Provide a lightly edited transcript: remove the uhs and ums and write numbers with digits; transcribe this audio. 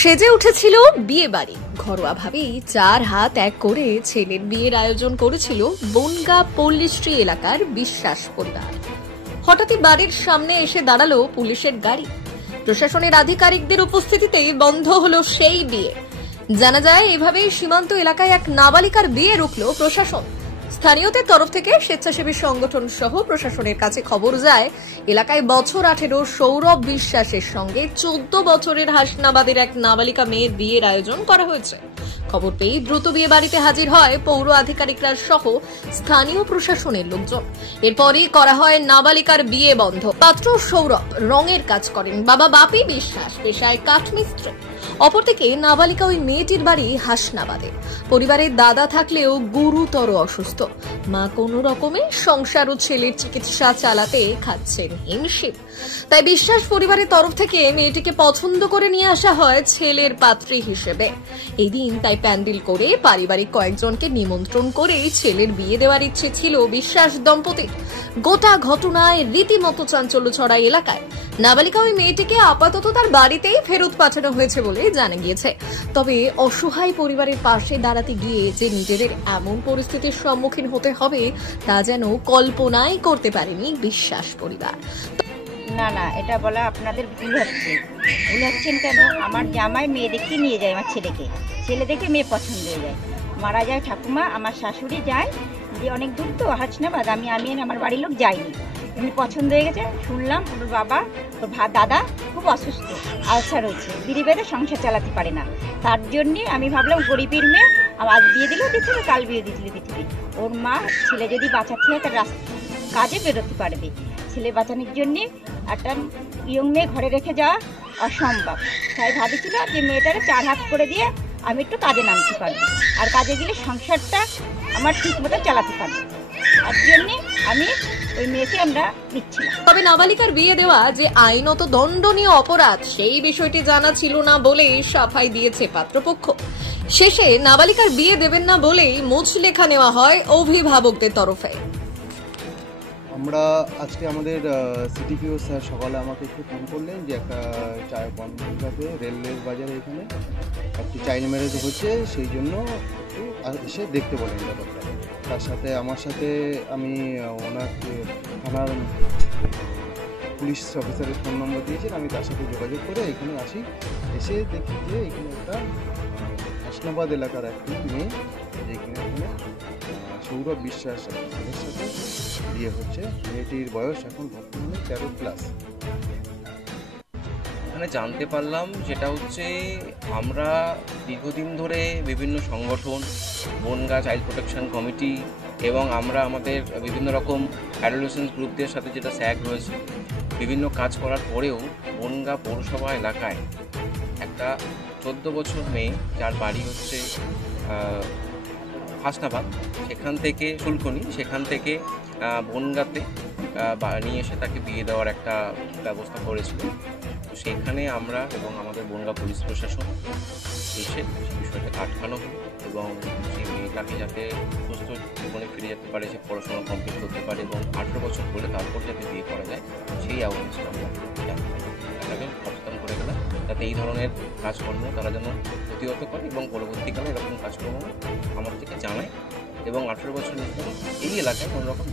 সেজে উঠেছিল বিয়ে বাড়ি। ঘরোয়া ভাবেই 4 হাত এক করে ছেলের বিয়ের আয়োজন করেছিল বনগা পল্লীশ্রী এলাকার বিশ্বাস পরিবার। হঠাৎই বাড়ির সামনে এসে দাঁড়ালো পুলিশের গাড়ি। প্রশাসনের আধিকারিকদের উপস্থিতিতেই বন্ধ হলো সেই বিয়ে। জানা যায়, এভাবেই সীমান্ত এলাকায় এক নাবালিকার বিয়ে রুখল প্রশাসন। স্থানীয়দের তরফ থেকে স্বেচ্ছাসেবী সংগঠন সহ প্রশাসনের কাছে খবর যায়, এলাকায় বছর 18 সৌরভ বিশ্বাসের সঙ্গে 14 বছরের হাসনাবাদের এক নাবালিকা মেয়ের বিয়ের আয়োজন করা হয়েছে। খবর পেয়ে দ্রুত বিয়ে বাড়িতে হাজির হয় পৌর আধিকারিকরা সহ স্থানীয় প্রশাসনের লোকজন। এরপরই করা হয় নাবালিকার বিয়ে বন্ধ। পাত্র সৌরভ রঙের কাজ করেন, বাবা বাপি বিশ্বাস পেশায় কাঠমিস্ত্রি। অপরদিকে নাবালিকা ওই মেয়েটির বাড়ি হাসনাবাদে। পরিবারের দাদা থাকলেও গুরুতর অসুস্থ। মা কোনো রকমে সংসার ও ছেলের চিকিৎসা চালাতে খাচ্ছেন হিমশিম। তাই বিশ্বাস পরিবারের তরফ থেকে মেয়েটিকে পছন্দ করে নিয়ে আসা হয় ছেলের পাত্রী হিসেবে। এদিন তাই প্যান্ডেল করে পারিবারিক কয়েকজনকে নিমন্ত্রণ করে ছেলের বিয়ে দেওয়ার ইচ্ছে ছিল বিশ্বাস দম্পতির। গোটা ঘটনায় রীতিমতো চাঞ্চল্য ছড়ায় এলাকায়। নাবালিকা ওই মেয়েটিকে আপাতত তার বাড়িতেই ফেরত পাঠানো হয়েছে বলে জানা গিয়েছে। তবে অসহায় পরিবারের পাশে দাঁড়াতে গিয়ে যে নিজেদের এমন পরিস্থিতির সম্মুখীন হতে হবে তা যেন কল্পনাই করতে পারেনি বিশ্বাস পরিবার। না না, এটা বলা আপনাদের ভুল হচ্ছেন কেন? আমার জামাই মেয়ে দেখতে নিয়ে যায়, আমার ছেলে দেখে মেয়ে পছন্দ হয়ে যায়। মারা যায় ঠাকুমা, আমার শাশুড়ি যায় যে অনেক দূর তো হাসনাবাদ, আমি আমার বাড়ির লোক যাইনি। এমনি পছন্দ হয়ে গেছে। শুনলাম ওর বাবা ওর দাদা খুব অসুস্থ, আলসার হয়েছে, বিড়ি বেঁধে সংসার চালাতে পারে না। তার জন্যে আমি ভাবলাম গরিবের মেয়ে আজ বিয়ে দিলেও দিতে হবে, কাল বিয়ে দিতে হবে। ওর মা ছেলে যদি বাঁচাতে হয় তার কাজে বেরোতে পারবে। ছেলে বাঁচানোর জন্যে একটা ইয়ং মেয়ে ঘরে রেখে যাওয়া অসম্ভব। তাই ভাবছিল যে মেয়েটারে 4 হাত করে দিয়ে আমি একটু কাজে নামতে পারবো, আর কাজে গেলে সংসারটা আমার ঠিক মতো চালাতে পারবো। তার জন্যে আমি ওই মেয়েকে আমরা দিচ্ছি। তবে নাবালিকার বিয়ে দেওয়া যে আইনত দণ্ডনীয় অপরাধ, সেই বিষয়টি জানা ছিল না বলেই সাফাই দিয়েছে পাত্রপক্ষ। শেষে নাবালিকার বিয়ে দেবেন না বলেই মুচলেখা নেওয়া হয় অভিভাবকদের তরফে। আমরা আজকে আমাদের সিটিপিও স্যার সকালে আমাকে একটু ফোন করলেন যে একটা বনগাঁতে রেলের বাজারে এখানে একটি চাইল্ড ম্যারেজ হচ্ছে, সেই জন্য একটু এসে দেখতে বলেন ব্যাপারটা। তার সাথে আমার সাথে আমি ওনাকে থানার পুলিশ অফিসারের ফোন নম্বর দিয়েছেন, আমি তার সাথে যোগাযোগ করে এখানে আসি। এসে দেখি যে এখানে একটা হাসনাবাদ এলাকার একটি মেয়ে, যেখানে সৌরভ বিশ্বাস তাদের সাথে বিয়ে হচ্ছে। মেয়েটির বয়স এখন বর্তমানে 13+। এখানে জানতে পারলাম যেটা হচ্ছে, আমরা দীর্ঘদিন ধরে বিভিন্ন সংগঠন, বনগা চাইল্ড প্রোটেকশন কমিটি এবং আমরা আমাদের বিভিন্ন রকম অ্যাডোলেসেন্স গ্রুপদের সাথে যেটা স্যাগ রয়েছে, বিভিন্ন কাজ করার পরেও বনগা পৌরসভা এলাকায় একটা 14 বছর মেয়ে, যার বাড়ি হচ্ছে হাসনাবাদ, সেখান থেকে শুল্কনি, সেখান থেকে বনগাঁতে নিয়ে এসে তাকে বিয়ে দেওয়ার একটা ব্যবস্থা করেছিল। তো সেখানে আমরা এবং আমাদের বনগা পুলিশ প্রশাসন এসে সেই বিষয়টাকে আটকানো হয় এবং সেই মেয়েটাকে যাতে সুস্থ জীবনে ফিরে যেতে পারে, সে পড়াশোনা কমপ্লিট করতে পারে এবং 18 বছর করে তারপর যাতে বিয়ে করা যায়, সেই অ্যাওয়ারনেসটা আমরা তাকে সচেতন করে গেলাম, যাতে এই ধরনের কাজকর্ম তারা যেন প্রতিহত করে এবং পরবর্তীকালে এরকম কাজকর্ম আমার থেকে জানায় এবং 18 বছর নিচে এই এলাকায় কোনোরকম